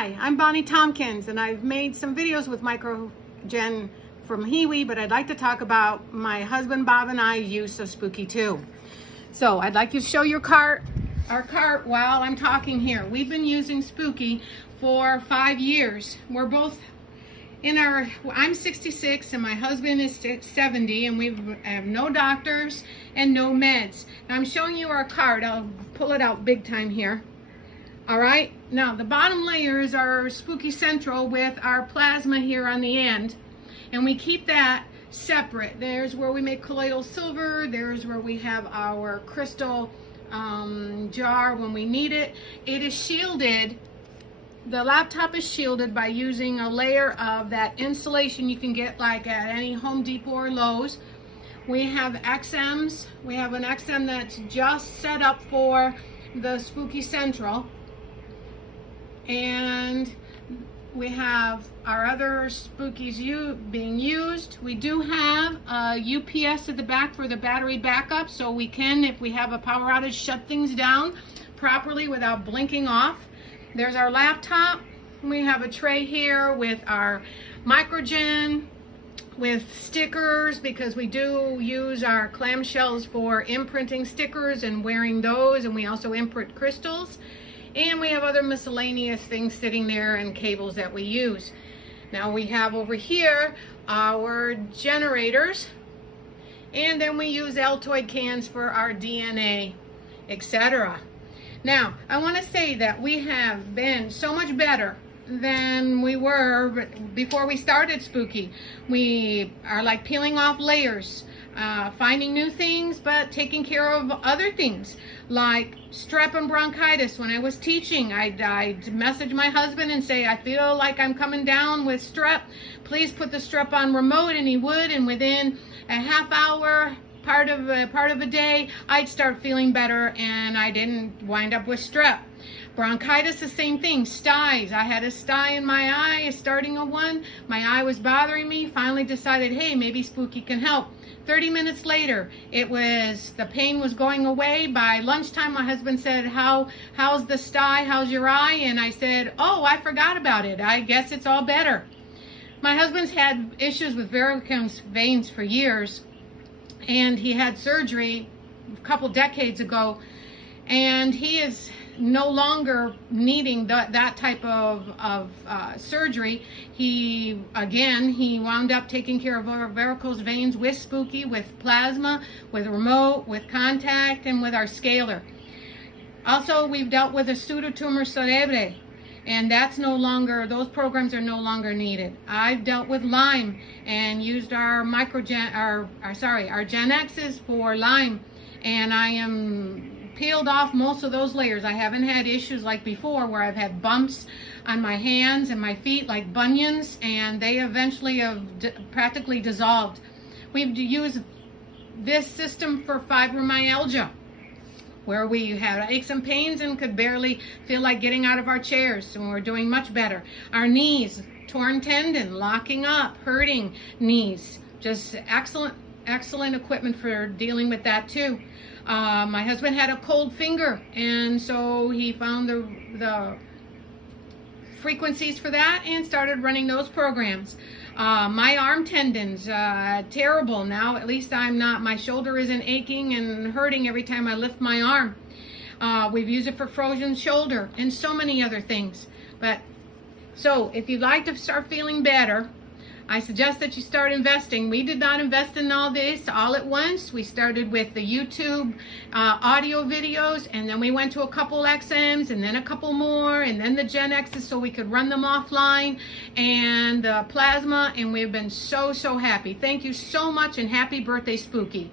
Hi, I'm Bonnie Tompkins, and I've made some videos with Microgen from HeaWea, but I'd like to talk about my husband Bob and I use of Spooky2. So I'd like you to show our cart while I'm talking here. We've been using Spooky for 5 years. We're both I'm 66 and my husband is 70, and we have no doctors and no meds. Now I'm showing you our cart. I'll pull it out big time here. All right, now the bottom layer is our Spooky Central with our plasma here on the end, and we keep that separate. There's where we make colloidal silver, there's where we have our crystal jar when we need it. It is shielded, the laptop is shielded by using a layer of that insulation you can get like at any Home Depot or Lowe's. We have XMs, we have an XM that's just set up for the Spooky Central. And we have our other Spookies being used. We do have a UPS at the back for the battery backup, so we can, if we have a power outage, shut things down properly without blinking off. There's our laptop. We have a tray here with our Microgen, with stickers, because we do use our clamshells for imprinting stickers and wearing those, and we also imprint crystals. And we have other miscellaneous things sitting there and cables that we use. Now we have over here our generators, and then we use Altoid cans for our DNA, etc. Now I want to say that we have been so much better than we were before we started Spooky. We are like peeling off layers, finding new things, but taking care of other things like strep and bronchitis. When I was teaching, I'd message my husband and say, I feel like I'm coming down with strep. Please put the strep on remote, and he would, and within a half hour, part of a day, I'd start feeling better, and I didn't wind up with strep. Bronchitis, the same thing. Styes. I had a stye in my eye, starting a one. My eye was bothering me. Finally decided, hey, maybe Spooky can help. 30 minutes later, the pain was going away. By lunchtime, my husband said, how's the stye? How's your eye? And I said, oh, I forgot about it. I guess it's all better. My husband's had issues with varicose veins for years, and he had surgery a couple decades ago, and he is no longer needing that type of surgery. He wound up taking care of our varicose veins with Spooky, with plasma, with remote, with contact, and with our scaler. Also, we've dealt with a pseudotumor cerebre, and that's no longer, those programs are no longer needed. I've dealt with Lyme and used our our Gen X's for Lyme, and I am peeled off most of those layers. I haven't had issues like before where I've had bumps on my hands and my feet like bunions, and they eventually have practically dissolved. We've used this system for fibromyalgia, where we had aches and pains and could barely feel like getting out of our chairs, and we're doing much better. Our knees, torn tendon, locking up, hurting knees, just excellent equipment for dealing with that too. My husband had a cold finger, and so he found the frequencies for that and started running those programs. My arm tendons, terrible. Now at least I'm not, my shoulder isn't aching and hurting every time I lift my arm. We've used it for frozen shoulder and so many other things. So if you'd like to start feeling better, I suggest that you start investing. We did not invest in all this all at once. We started with the YouTube audio videos, and then we went to a couple XMs, and then a couple more, and then the Gen X's so we could run them offline, and the plasma, and we've been so happy. Thank you so much, and happy birthday, Spooky.